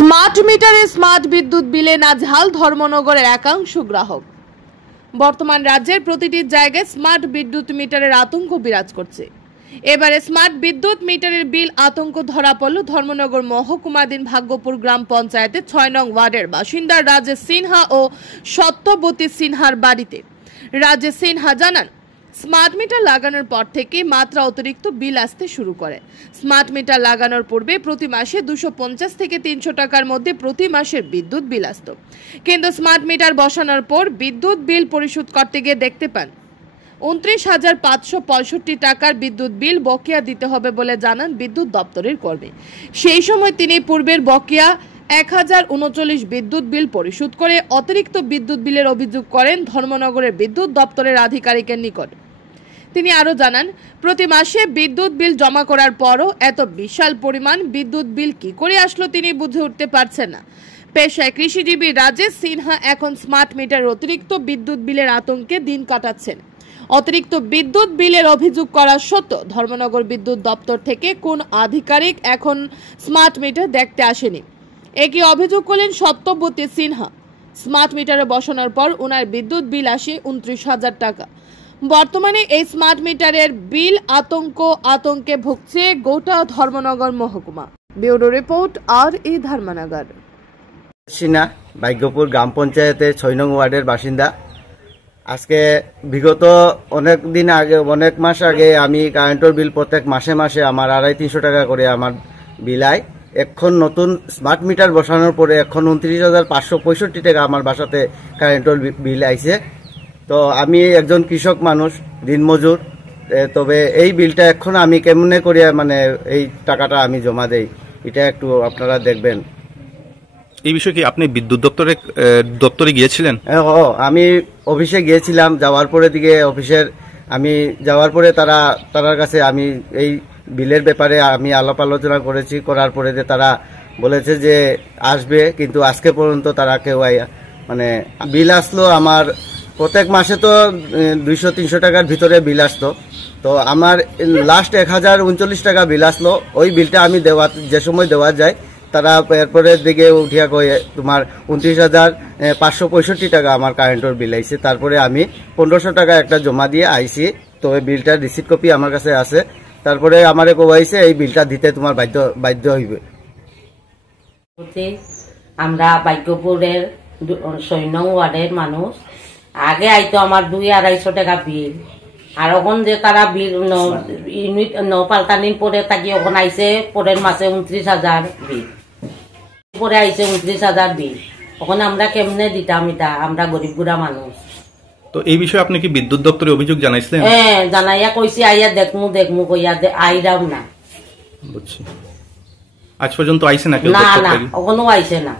Smart মিটারে smart বিদ্যুৎ বিলে নাজেহাল ধর্মনগরের একাংশ গ্রাহক। বর্তমান রাজ্যের প্রতিটি জায়গায় স্মার্ট বিদ্যুৎ মিটারের আতঙ্ক বিরাজ করছে। এবারে স্মার্ট বিদ্যুৎ মিটারের বিল আতঙ্ক ধরা পড়ল ধর্মনগর মহকুমাধীন ভাগ্যপুর গ্রাম পঞ্চায়েতের ৬ নং ওয়ার্ডের বাসিন্দা রাজেশ সিনহা ও সত্যবতী সিনহার বাড়িতে। রাজেশ সিনহা জানান, স্মার্ট মিটার লাগানোর পর থেকে মাত্রা অতিরিক্ত বিল আসতে শুরু করে। স্মার্ট মিটার লাগানোর পূর্বে প্রতি মাসে ২৫০ থেকে ৩০০ টাকার মধ্যে প্রতি মাসের বিদ্যুৎ বিল আসত, কিন্তু স্মার্ট মিটার বসানোর পর বিদ্যুৎ বিল পরিশোধ করতে গিয়ে দেখতে পান ২৯,৫৬৫ টাকার বিদ্যুৎ বিল বকেয়া দিতে হবে বলে জানান বিদ্যুৎ দপ্তরের কর্মী। সেই সময় তিনি পূর্বের বকেয়া ১,০৩৯ বিদ্যুৎ বিল পরিশোধ করে অতিরিক্ত বিদ্যুৎ বিলের অভিযোগ করেন ধর্মনগরের বিদ্যুৎ দপ্তরের আধিকারিকের নিকট। তিনি আরও জানান, প্রতি মাসে বিদ্যুৎ বিল জমা করার পরও এত বিশাল পরিমাণ বিদ্যুৎ বিল কি করে আসলো তিনি বুঝে উঠতে পারছেন না। পেশায় কৃষিজীবী রাজেশ সিনহা এখন স্মার্ট মিটার অতিরিক্ত বিদ্যুৎ বিলের আতঙ্কে দিন কাটাচ্ছেন। অতিরিক্ত বিদ্যুৎ বিলের অভিযোগ করা সত্ত্বেও ধর্মনগর বিদ্যুৎ দপ্তর থেকে কোন আধিকারিক এখন স্মার্ট মিটার দেখতে আসেনি। একই অভিযোগ করলেন সত্যবতী সিনহা। স্মার্ট মিটারে বসানোর পর ওনার বিদ্যুৎ বিল আসে ২৯,০০০ টাকা। বর্তমানে এই স্মার্ট মিটারের বিল আতঙ্কে ভুগছে গোটা ধর্মনগর মহকুমা। Bureau report RE Dharmanagar. Sinha, Bhagyapur গ্রাম পঞ্চায়েতের ৬ নং ওয়ার্ডের বাসিন্দা। আজকে বিগত অনেক মাস আগে আমি কারেন্টের বিল প্রত্যেক মাসে মাসে আমার ২৫০ টাকা করে আমার বিল আয়। এখন নতুন স্মার্ট মিটার বসানোর পরে এখন ২৯,৫৬৫ টাকা আমার বাসাতে কারেন্টের বিল আইছে। তো আমি একজন কৃষক মানুষ, দিনমজুর, তবে এই বিলটা এখন আমি কেমনে করিয়া এই টাকাটা আমি জমা দেই, এটা একটু আপনারা দেখবেন। এই বিষয়ে কি আপনি বিদ্যুৎ দপ্তরে গিয়েছিলেন? আমি অফিসে গিয়েছিলাম। যাওয়ার পরে তারার কাছে আমি এই বিলের ব্যাপারে আমি আলাপ আলোচনা করেছি। করার পরে যে তারা বলেছে যে আসবে, কিন্তু আজকে পর্যন্ত তারা কেউ বিল আসলো আমার প্রত্যেক মাসে তো ২০০-৩০০ টাকার ভিতরে বিল আসতো। তো আমার লাস্ট ১,০৩৯ টাকা বিল আসলো। ওই বিলটা আমি যে সময় দেওয়া যায় তারা এরপরের দিকে উঠিয়া কয়ে তোমার ২৯,৫৬৫ টাকা আমার কারেন্টের বিল আইছে। তারপরে আমি ১৫০০ টাকা একটা জমা দিয়ে আইছি। তো এই বিলটার রিসিট কপি আমার কাছে আছে। তারপরে আমারে কোয়াইছে এই বিলটা দিতে তোমার বাধ্য হইবে। আমরা ভাগ্যপুরের ৬ নং ওয়ার্ডের মানুষ। আগে আইতো আমার ২-২৫০ টাকা বিল, আর এখন যে তারা বিল ইউনিট পাল্টানির পরে তাকে ওখানে আইছে পরের মাসে ২৯,০০০ বিল, পরে আইছে ২৯,০০০ বিল। ওখানে আমরা কেমনে দিতাম এটা? আমরা গরিব গুড়া মানুষ। তো এই বিষয়ে আপনি কি বিদ্যুৎ দপ্তরে অভিযোগ জানাইছিলেন? হ্যাঁ, জানাইয়া কইছি আইয়া দেখমু কইয়া আইরাও না। বুঝছি। আজ পর্যন্ত আইছে না কেউ? না, ওখানেও আইছে না।